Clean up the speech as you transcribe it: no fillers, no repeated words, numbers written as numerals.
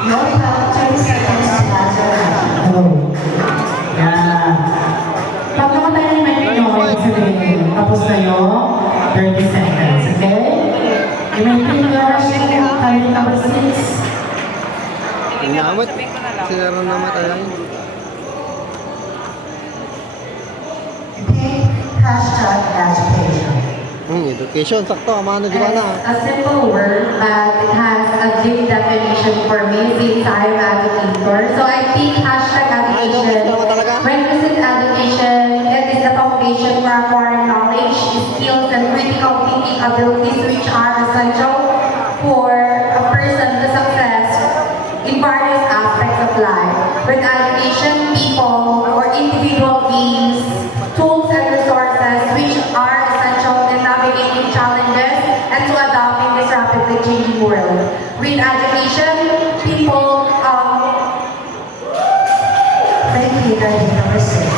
You only have 20 seconds to answer. Hello. Yan. Pag namatay na yung mic nyo, ibig sabihin, tapos na yung 30 seconds, okay? You may pick your time number 6. Inamot. Sila rin namatay. Okay? Hashtag education. Education. Sakto. Amano juga na. A simple word, but it has a deep definition for me since I'm educator. So I think hashtag education. When we say education, it is the foundation for acquiring knowledge, skills, and critical thinking abilities which are essential for a person to success in various aspects of life. With education, people or individual beings, tools and resources which are essential in navigating challenges and to adapting this rapidly changing world. With education, people Thank you, number 6.